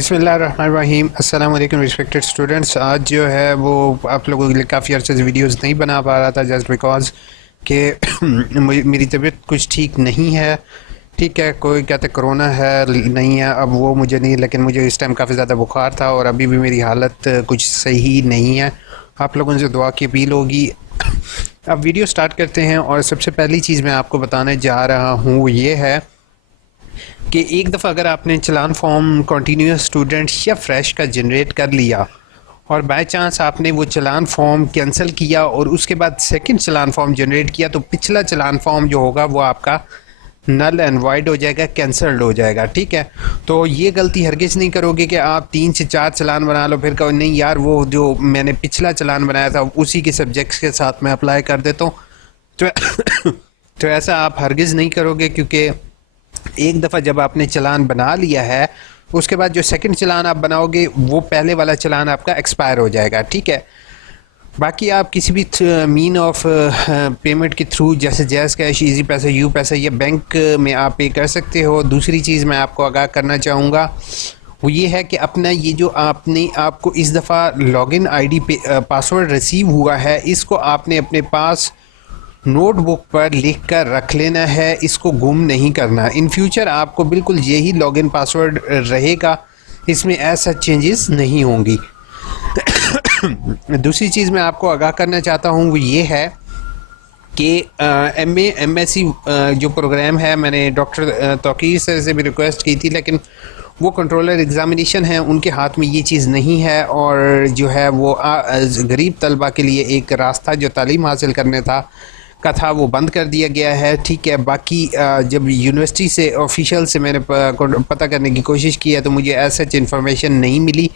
बिस्मिल्लाहिर्रहमानिर्रहीम। अस्सलाम वालेकुम रिस्पेक्टेड स्टूडेंट्स। आज जो है वो आप लोगों के लिए काफ़ी अर्से से वीडियोस नहीं बना पा रहा था जस्ट बिकॉज कि मेरी तबीयत कुछ ठीक नहीं है। ठीक है, कोई कहते कोरोना है नहीं है, अब वो मुझे नहीं, लेकिन मुझे इस टाइम काफ़ी ज़्यादा बुखार था और अभी भी मेरी हालत कुछ सही नहीं है। आप लोगों से दुआ की अपील होगी। अब वीडियो स्टार्ट करते हैं और सबसे पहली चीज़ मैं आपको बताने जा रहा हूँ वो ये है कि एक दफ़ा अगर आपने चलान फॉर्म कंटिन्यूस स्टूडेंट या फ्रेश का जनरेट कर लिया और बाय चांस आपने वो चलान फॉर्म कैंसिल किया और उसके बाद सेकंड चलान फॉर्म जनरेट किया तो पिछला चलान फॉर्म जो होगा वो आपका नल एंड वाइड हो जाएगा, कैंसल्ड हो जाएगा। ठीक है, तो ये गलती हरगिज़ नहीं करोगे कि आप 3 से 4 चलान बना लो फिर कहो नहीं यार वो जो मैंने पिछला चलान बनाया था उसी के सब्जेक्ट्स के साथ मैं अप्लाई कर देता हूँ। तो ऐसा आप हरगिज़ नहीं करोगे, क्योंकि एक दफ़ा जब आपने चलान बना लिया है उसके बाद जो सेकंड चलान आप बनाओगे वो पहले वाला चलान आपका एक्सपायर हो जाएगा। ठीक है, बाकी आप किसी भी मीन ऑफ पेमेंट के थ्रू जैसे जैज़ कैश, इजी पैसा, यू पैसा या बैंक में आप पे कर सकते हो। दूसरी चीज़ मैं आपको आगाह करना चाहूँगा वो ये है कि अपना ये जो आपको इस दफ़ा लॉगिन आईडी पे पासवर्ड रिसीव हुआ है इसको आपने अपने पास नोटबुक पर लिख कर रख लेना है, इसको गुम नहीं करना। इन फ्यूचर आपको बिल्कुल यही लॉगिन पासवर्ड रहेगा, इसमें ऐसा चेंजेस नहीं होंगी। दूसरी चीज़ मैं आपको आगाह करना चाहता हूँ वो ये है कि MSc जो प्रोग्राम है मैंने डॉक्टर तौकीर सर से भी रिक्वेस्ट की थी, लेकिन वो कंट्रोलर एग्ज़ामिनेशन है उनके हाथ में ये चीज़ नहीं है और जो है वो गरीब तलबा के लिए एक रास्ता जो तालीम हासिल करने था वो बंद कर दिया गया है। ठीक है, बाकी जब यूनिवर्सिटी से ऑफिशियल से मैंने पता करने की कोशिश की है तो मुझे ऐसा इन्फॉर्मेशन नहीं मिली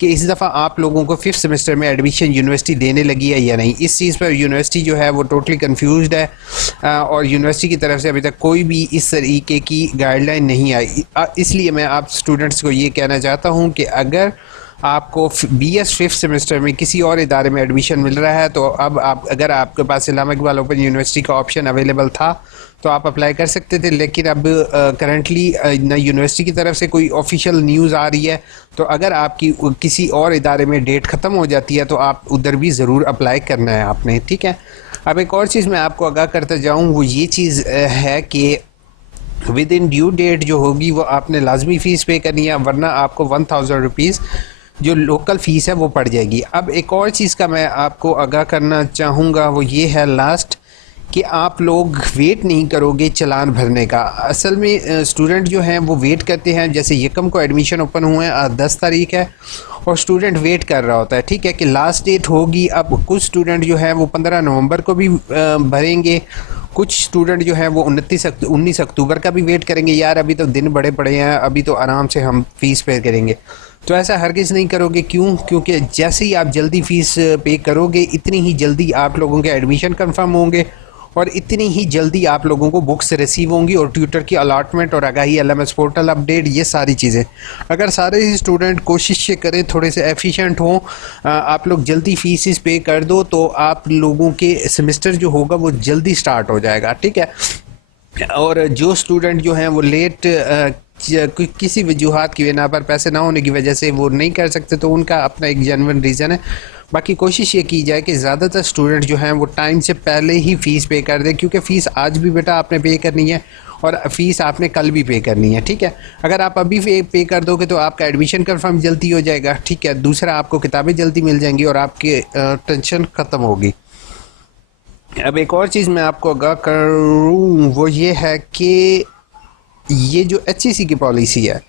कि इस दफ़ा आप लोगों को 5th सेमेस्टर में एडमिशन यूनिवर्सिटी देने लगी है या नहीं। इस चीज़ पर यूनिवर्सिटी जो है वो टोटली कंफ्यूज्ड है और यूनिवर्सिटी की तरफ से अभी तक कोई भी इस तरीके की गाइडलाइन नहीं आई। इसलिए मैं आप स्टूडेंट्स को ये कहना चाहता हूँ कि अगर आपको BS 5th सेमेस्टर में किसी और इदारे में एडमिशन मिल रहा है तो अब अगर आपके पास इस्लामा इकबाल ओपन यूनिवर्सिटी का ऑप्शन अवेलेबल था तो आप अप्लाई कर सकते थे, लेकिन अब करंटली न यूनिवर्सिटी की तरफ से कोई ऑफिशियल न्यूज़ आ रही है। तो अगर आपकी किसी और इदारे में डेट ख़त्म हो जाती है तो आप उधर भी ज़रूर अप्लाई करना है आपने। ठीक है, अब एक और चीज़ मैं आपको आगाह करता जाऊँ वो ये चीज़ है कि विद इन ड्यू डेट जो होगी वो आपने लाजमी फ़ीस पे करनी है, वरना आपको 1000 रुपीज़ जो लोकल फ़ीस है वो पड़ जाएगी। अब एक और चीज़ का मैं आपको आगाह करना चाहूँगा वो ये है लास्ट कि आप लोग वेट नहीं करोगे चलान भरने का। असल में स्टूडेंट जो हैं वो वेट करते हैं, जैसे यकम को एडमिशन ओपन हुए हैं, 10 तारीख है और स्टूडेंट वेट कर रहा होता है। ठीक है कि लास्ट डेट होगी। अब कुछ स्टूडेंट जो है वो 15 नवंबर को भी भरेंगे, कुछ स्टूडेंट जो है वो 19 अक्टूबर का भी वेट करेंगे, यार अभी तो दिन बड़े पड़े हैं, अभी तो आराम से हम फ़ीस पे करेंगे। तो ऐसा हरगिज़ नहीं करोगे। क्यों? क्योंकि जैसे ही आप जल्दी फ़ीस पे करोगे इतनी ही जल्दी आप लोगों के एडमिशन कंफर्म होंगे और इतनी ही जल्दी आप लोगों को बुक्स रिसीव होंगी और ट्यूटर की अलॉटमेंट और आगाही LMS पोर्टल अपडेट, ये सारी चीज़ें अगर सारे ही स्टूडेंट कोशिश करें, थोड़े से एफिशिएंट हों, आप लोग जल्दी फ़ीस पे कर दो तो आप लोगों के सेमेस्टर जो होगा वो जल्दी स्टार्ट हो जाएगा। ठीक है, और जो स्टूडेंट जो हैं वो लेट किसी वजूहात की बिना पर पैसे ना होने की वजह से वो नहीं कर सकते तो उनका अपना एक जेन्युइन रीज़न है। बाकी कोशिश ये की जाए कि ज़्यादातर स्टूडेंट जो हैं वो टाइम से पहले ही फ़ीस पे कर दें, क्योंकि फ़ीस आज भी बेटा आपने पे करनी है और फ़ीस आपने कल भी पे करनी है। ठीक है, अगर आप अभी पे कर दोगे तो आपका एडमिशन कंफर्म जल्दी हो जाएगा। ठीक है, दूसरा आपको किताबें जल्दी मिल जाएंगी और आपकी टेंशन ख़त्म होगी। अब एक और चीज़ मैं आपको आगाह करूँ वो ये है कि ये जो HEC की पॉलिसी है,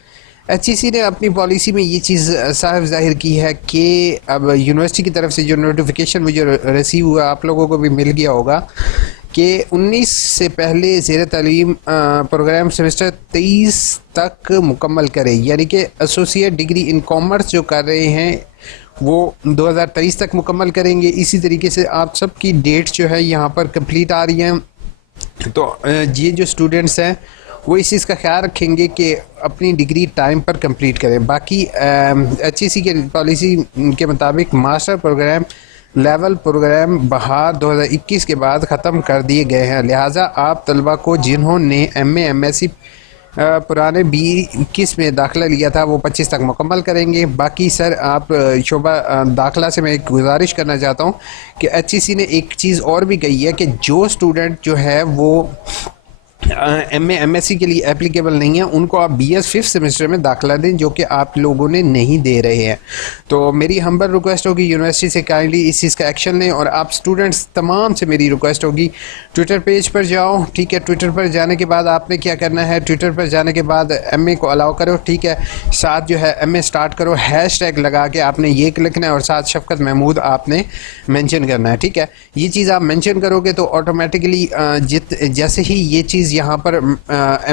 HEC ने अपनी पॉलिसी में ये चीज़ साफ ज़ाहिर की है कि अब यूनिवर्सिटी की तरफ से जो नोटिफिकेशन मुझे रिसीव हुआ आप लोगों को भी मिल गया होगा कि 19 से पहले ज़ेर तालीम प्रोग्राम सेमेस्टर 23 तक मुकम्मल करें, यानी कि एसोसिएट डिग्री इन कॉमर्स जो कर रहे हैं वो 2023 तक मुकम्मल करेंगे। इसी तरीके से आप सब की डेट जो है यहाँ पर कंप्लीट आ रही हैं। तो ये जो स्टूडेंट्स हैं वो इस चीज़ का ख्याल रखेंगे कि अपनी डिग्री टाइम पर कंप्लीट करें। बाकी HEC के पॉलिसी के मुताबिक मास्टर प्रोग्राम लेवल प्रोग्राम बहार 2021 के बाद ख़त्म कर दिए गए हैं, लिहाजा आप तलबा को जिन्होंने MA MSc पुराने 21 में दाखिला लिया था वो 25 तक मुकम्मल करेंगे। बाकी सर आप शोबा दाखिला से मैं एक गुजारिश करना चाहता हूँ कि HEC ने एक चीज़ और भी कही है कि जो स्टूडेंट जो है वो MA MSc के लिए एप्लीकेबल नहीं है उनको आप BS 5th सेमेस्टर में दाखिला दें, जो कि आप लोगों ने नहीं दे रहे हैं। तो मेरी हम्बल रिक्वेस्ट होगी यूनिवर्सिटी से काइंडली इस चीज़ का एक्शन लें। और आप स्टूडेंट्स तमाम से मेरी रिक्वेस्ट होगी, ट्विटर पेज पर जाओ, ठीक है। ट्विटर पर जाने के बाद आपने क्या करना है, ट्विटर पर जाने के बाद MA को अलाउ करो, ठीक है। साथ जो है MA स्टार्ट करो, हैशटैग लगा के आपने ये लिखना है और साथ शफकत महमूद आपने मेंशन करना है, ठीक है। ये चीज़ आप मेंशन करोगे तो ऑटोमेटिकली जैसे ही ये चीज़ यहाँ पर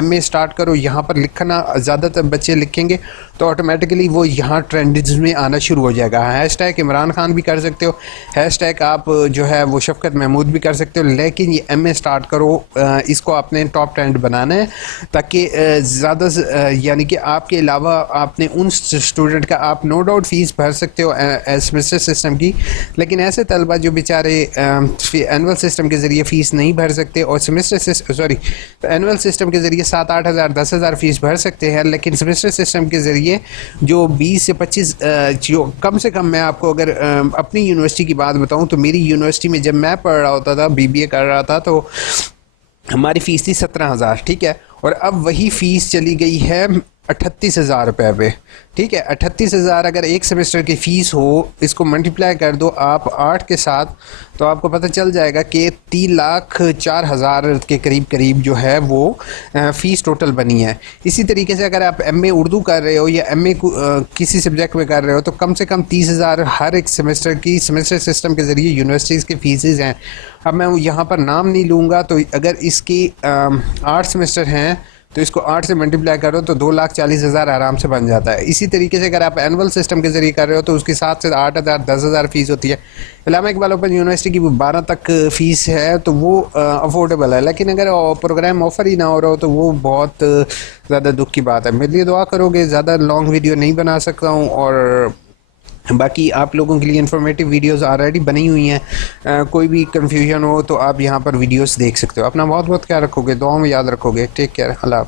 MA स्टार्ट करो यहाँ पर लिखना ज़्यादातर बच्चे लिखेंगे तो ऑटोमेटिकली वो यहाँ ट्रेंड्स में आना शुरू हो जाएगा। हैशटैग इमरान खान भी कर सकते हो, हैशटैग आप जो है वो शफकत महमूद भी कर सकते हो, लेकिन ये MA स्टार्ट करो, इसको आपने टॉप ट्रेंड बनाना है ताकि ज़्यादा यानी कि आपके अलावा आपने उन स्टूडेंट का आप नो डाउट फ़ीस भर सकते हो सेमेस्टर सिस्टम की, लेकिन ऐसे तलबा जो बेचारे एनुअल सिस्टम के ज़रिए फ़ीस नहीं भर सकते और सेमेस्टर एनुअल सिस्टम के ज़रिए 7-8 हज़ार 10 हज़ार फ़ीस भर सकते हैं, लेकिन सेमेस्टर सिस्टम के ज़रिए जो 20 से 25 जो कम से कम, मैं आपको अगर अपनी यूनिवर्सिटी की बात बताऊं तो मेरी यूनिवर्सिटी में जब मैं पढ़ रहा होता था, BBA कर रहा था, तो हमारी फ़ीस थी 17,000, ठीक है। और अब वही फ़ीस चली गई है 38,000 रुपये पे, ठीक है। 38,000 अगर एक सेमेस्टर की फ़ीस हो, इसको मल्टीप्लाई कर दो आप 8 के साथ, तो आपको पता चल जाएगा कि 3,04,000 के करीब जो है वो फ़ीस टोटल बनी है। इसी तरीके से अगर आप MA उर्दू कर रहे हो या MA किसी सब्जेक्ट में कर रहे हो तो कम से कम 30,000 हर एक सेमेस्टर की सेमेस्टर सिस्टम के ज़रिए यूनिवर्सिटीज़ की फ़ीसेज़ हैं। अब मैं यहाँ पर नाम नहीं लूँगा, तो अगर इसकी 8 सेमेस्टर हैं तो इसको 8 से मल्टीप्लाई करो तो 2,40,000 आराम से बन जाता है। इसी तरीके से अगर आप एनुअल सिस्टम के ज़रिए कर रहे हो तो उसकी 7 से 8,000 10,000 फ़ीस होती है। इलामा इकबाल ओपन यूनिवर्सिटी की 12 तक फ़ीस है, तो वो अफोर्डेबल है, लेकिन अगर प्रोग्राम ऑफ़र ही ना हो रहा हो तो वो बहुत ज़्यादा दुख की बात है। मेरे लिए दुआ करोगे, ज़्यादा लॉन्ग वीडियो नहीं बना सकता हूँ और बाकी आप लोगों के लिए इन्फॉर्मेटिव वीडियोस ऑलरेडी बनी हुई हैं। कोई भी कन्फ्यूजन हो तो आप यहाँ पर वीडियोस देख सकते हो। अपना बहुत बहुत ख्याल रखोगे, दुआ में याद रखोगे। टेक केयर, अल्लाह।